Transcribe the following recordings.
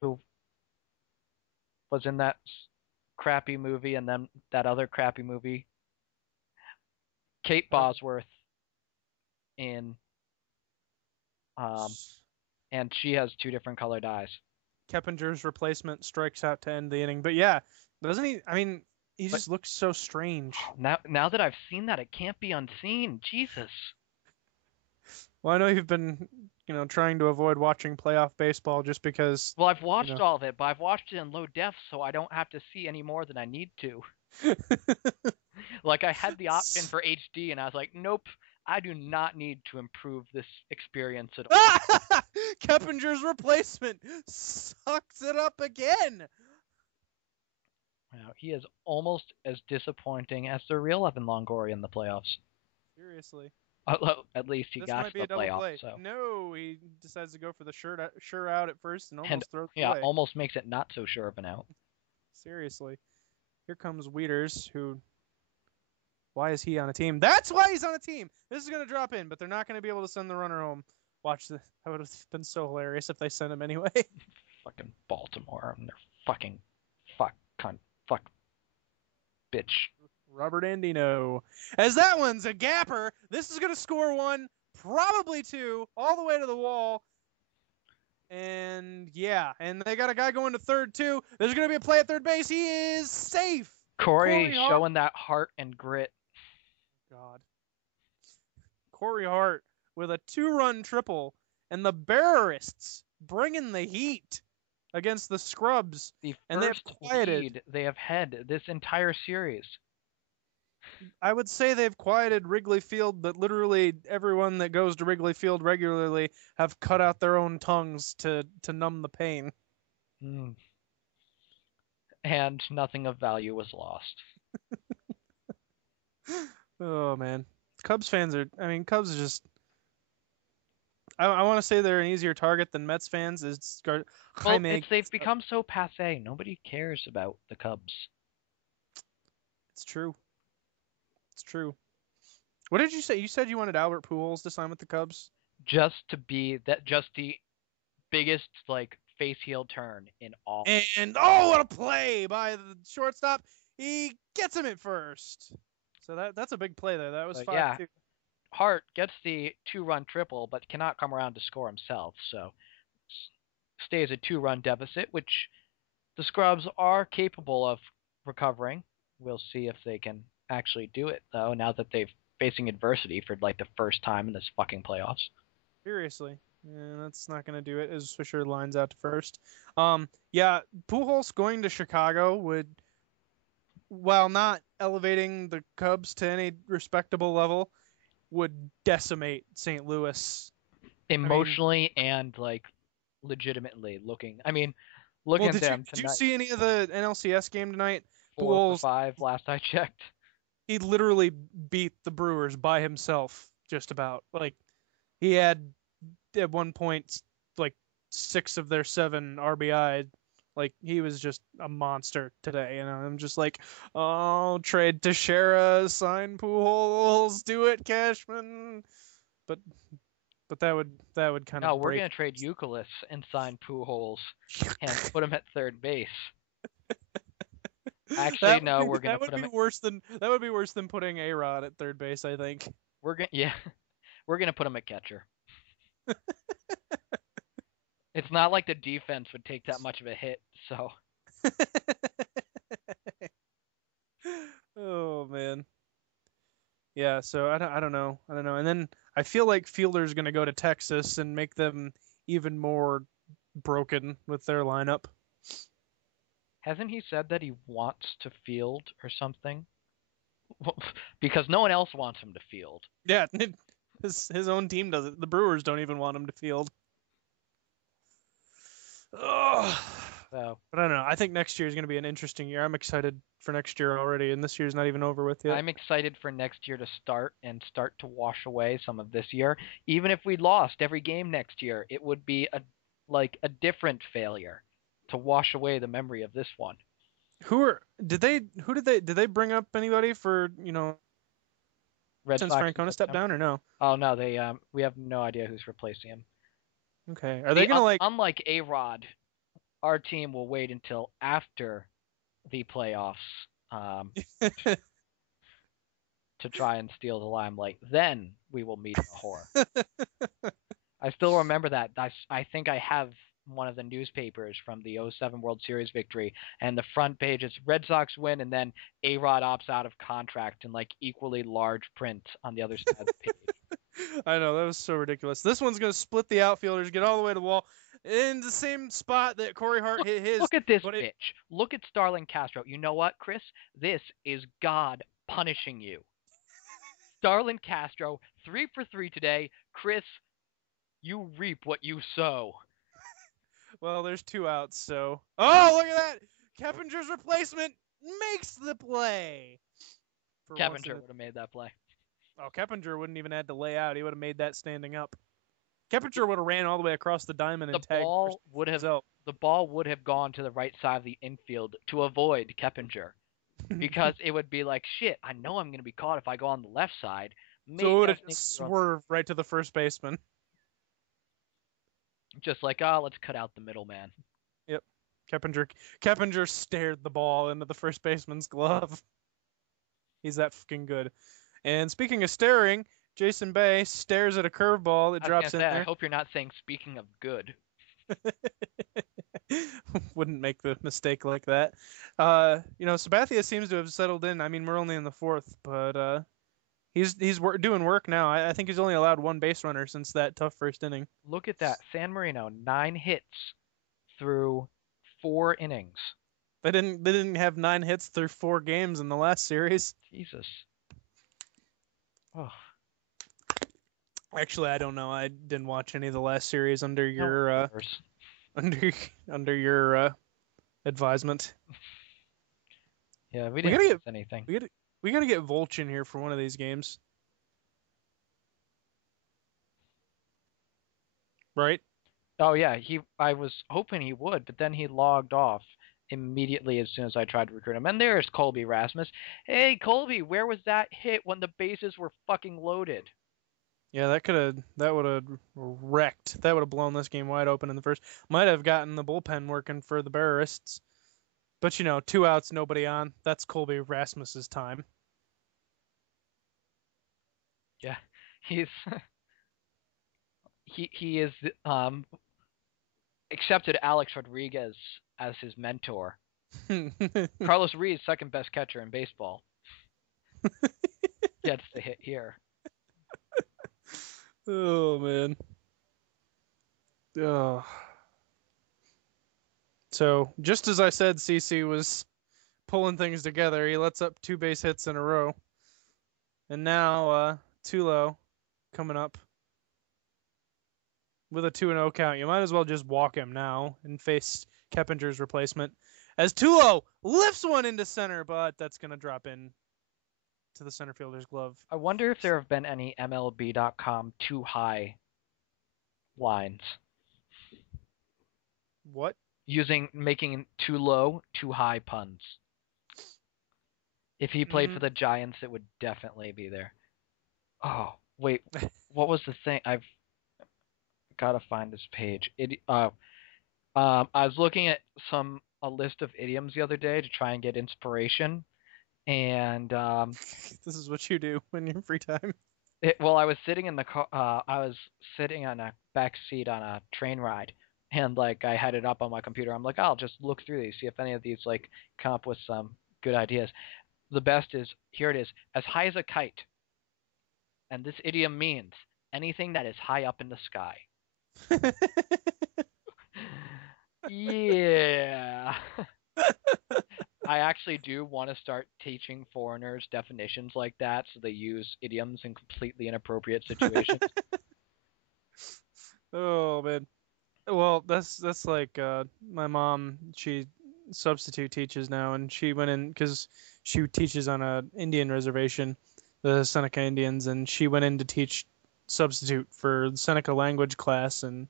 who was in that crappy movie and then that other crappy movie. Kate Bosworth in um and she has two different colored eyes. Keppinger's replacement strikes out to end the inning. But yeah, doesn't he? I mean, he But just looks so strange. now that I've seen that, it can't be unseen. Jesus. Well, I know you've been, trying to avoid watching playoff baseball just because, Well, I've you watched know. all of it, but I've watched it in low def, so I don't have to see any more than I need to. Like I had the option for HD, and I was like, nope, I do not need to improve this experience at all. Keppinger's replacement sucks it up again. He is almost as disappointing as the real Evan Longoria in the playoffs. Seriously. Although at least he This got might to be the a double playoffs, play. so No, he decides to go for the sure out at first and and almost throws it yeah, away. almost makes it not so sure of an out. Seriously. Here comes Wieters, who. Why is he on a team? That's why he's on a team. This is going to drop in, but they're not going to be able to send the runner home. Watch this. That would have been so hilarious if they sent him anyway. Fucking Baltimore and their fucking fuck cunt fuck bitch. Robert Andino. As that one's a gapper. This is going to score one, probably two, all the way to the wall. And yeah, and they got a guy going to third too. There's going to be a play at third base. He is safe. Corey Corey Hart. showing that heart and grit. God. Corey Hart with a 2-run triple, and the Barrierists bringing the heat against the Scrubs, The and they have first quieted. lead they have had this entire series. I would say they've quieted Wrigley Field, but literally everyone that goes to Wrigley Field regularly have cut out their own tongues to numb the pain. Mm. And nothing of value was lost. Oh man, Cubs fans are. I mean, Cubs are just. I want to say they're an easier target than Mets fans. Is Well, Jaime. they've become so passe. Nobody cares about the Cubs. It's true. It's true. What did you say? You said you wanted Albert Pujols to sign with the Cubs. Just to be that, just the biggest like face heel turn in all. And oh, what a play by the shortstop! He gets him at first. So that's a big play there. That was But five yeah, two. Hart gets the two-run triple, but cannot come around to score himself. So stays a two-run deficit, which the Scrubs are capable of recovering. We'll see if they can actually do it though. Now that they've facing adversity for like the first time in this fucking playoffs. Seriously. Yeah, that's not going to do it as Swisher lines out to first. Yeah, Pujols going to Chicago would, while not elevating the Cubs to any respectable level, would decimate St. Louis. I mean, Emotionally and like legitimately looking. I mean, looking well, at did you them did you tonight, see any of the NLCS game tonight? 4 for Pujols, 5 last I checked. he literally beat the Brewers by himself, just about. Like he had at one point like 6 of their 7 RBI. Like he was just a monster today, and I'm just like, oh, trade Teixeira, sign Pujols, do it, Cashman. But that would kind No, of we're break. gonna trade Euclid and sign Pujols and put him at third base. Actually, that would no, be we're gonna that put would him. be worse than that would be worse than putting A Rod at third base. I think. We're gonna yeah, we're gonna put him at catcher. It's not like the defense would take that much of a hit, so Oh man. Yeah, so I don't know. And then I feel like Fielder's going to go to Texas and make them even more broken with their lineup. hasn't he said that he wants to field or something? Because no one else wants him to field. Yeah, his own team does it. The Brewers don't even want him to field. Ugh. So But I don't know. I think next year is going to be an interesting year. I'm excited for next year already, and this year's not even over with yet. I'm excited for next year to start to wash away some of this year. Even if we lost every game next year, it would be a different failure to wash away the memory of this one. Who did they bring up anybody for, Red since Sox in Francona stepped September. down or no? Oh no, they we have no idea who's replacing him. Okay. Are they They going to like unlike A Rod, our team will wait until after the playoffs um, to try and steal the limelight. Then we will meet a whore. I still remember that. I think I have one of the newspapers from the '07 World Series victory, and the front page is Red Sox win, and then A-Rod opts out of contract in like equally large print on the other side of the page. I know, that was so ridiculous. This one's going to split the outfielders, get all the way to the wall, in the same spot that Corey Hart hit his. Look at this but bitch. Look at Starlin Castro. You know what, Chris? This is God punishing you. Starlin Castro, 3 for 3 today. Chris, you reap what you sow. Well, there's 2 outs, so. Oh, look at that! Keppinger's replacement makes the play. Keppinger would have made that play. Oh, Keppinger wouldn't even had to lay out. He would have made that standing up. Keppinger would have ran all the way across the diamond and tagged. The ball would have gone to the right side of the infield to avoid Keppinger. Because it would be like, shit, I know I'm going to be caught if I go on the left side. Maybe so it would have swerved right to the first baseman. Just like, oh, let's cut out the middleman. Yep. Keppinger stared the ball into the first baseman's glove. He's that fucking good. And speaking of staring, Jason Bay stares at a curveball that drops in there. I hope you're not saying speaking of good. Wouldn't make the mistake like that. Sabathia seems to have settled in. I mean, we're only in the 4th, but he's doing work now. I think he's only allowed 1 base runner since that tough first inning. Look at that. San Marino, 9 hits through 4 innings. They didn't have 9 hits through 4 games in the last series. Jesus. Oh. Actually, I don't know. I didn't watch any of the last series under your under your advisement. Yeah, we didn't get anything. We gotta get Volch in here for one of these games. Right? Oh yeah, I was hoping he would, but then he logged off immediately as soon as I tried to recruit him. And there's Colby Rasmus. Hey Colby, where was that hit when the bases were fucking loaded? Yeah, that would have wrecked. That would have blown this game wide open in the first. Might have gotten the bullpen working for the Barrists. But 2 outs, nobody on. That's Colby Rasmus's time. Yeah, he is accepted Alex Rodriguez as his mentor. Carlos Ruiz, second best catcher in baseball, gets the hit here. Oh man. Oh. So just as I said, CC was pulling things together. He lets up 2 base hits in a row, and now Tulo coming up with a 2-0 count. You might as well just walk him now and face Keppinger's replacement as Tulo lifts one into center, but that's going to drop in to the center fielder's glove. I wonder if there have been any MLB.com too high lines. What? Making too low, too high puns. If he played for the Giants, it would definitely be there. Oh, wait. What was the thing? I've got to find this page. I was looking at a list of idioms the other day to try and get inspiration. And this is what you do when you're in free time. I was sitting in the car. I was sitting on a back seat on a train ride, and I had it up on my computer. I'm like, I'll just look through these, see if any of these come up with some good ideas. The best is here. It is as high as a kite, and this idiom means anything that is high up in the sky. Yeah. I actually do want to start teaching foreigners definitions like that so they use idioms in completely inappropriate situations. Oh, man. Well, that's like my mom, she substitute teaches now, and she went in because she teaches on a Indian reservation, the Seneca Indians, and she went in to teach substitute for the Seneca language class, and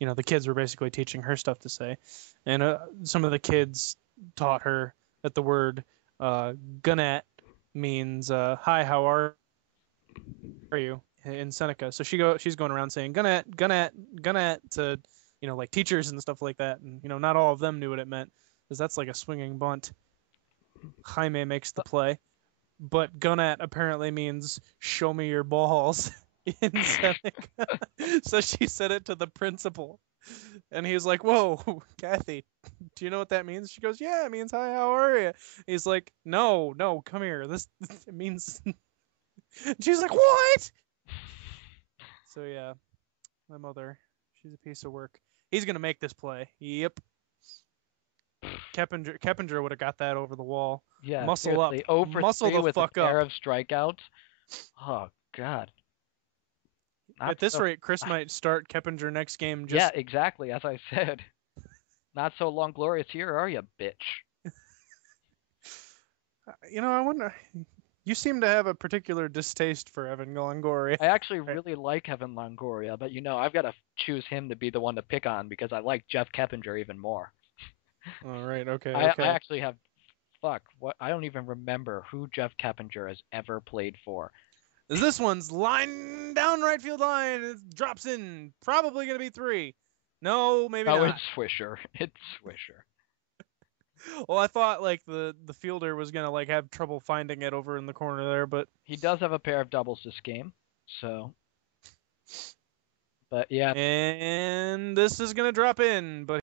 the kids were basically teaching her stuff to say. And some of the kids taught her that the word gunat means hi, how are you in Seneca. So she's going around saying gunat to like teachers and stuff like that, and not all of them knew what it meant, because that's like a swinging bunt. Jaime makes the play, but gunat apparently means show me your balls in Seneca. So she said it to the principal, and he's like, "Whoa, Kathy, do you know what that means?" She goes, "Yeah, it means hi, how are you?" He's like, "No, come here. This it means." She's like, "What?" So yeah, my mother, she's a piece of work. He's gonna make this play. Yep. Keppinger would have got that over the wall. Yeah, Muscle up. seriously. 0 for Muscle 3 the with a fuck pair up. of strikeouts. Oh God. At this rate, Chris might start Keppinger next game. Yeah, exactly. As I said. Not so long glorious here, are you, bitch? I wonder. You seem to have a particular distaste for Evan Longoria. I actually really like Evan Longoria, but I've got to choose him to be the one to pick on because I like Jeff Keppinger even more. All right. Okay. I Okay. actually have. Fuck. What? I don't even remember who Jeff Keppinger has ever played for. This one's line down right field line. It drops in. Probably gonna be 3. No, maybe not. Oh, it's Swisher. It's Swisher. Well, I thought like the fielder was gonna like have trouble finding it over in the corner there, but he does have a pair of doubles this game, so. But yeah. And this is gonna drop in, but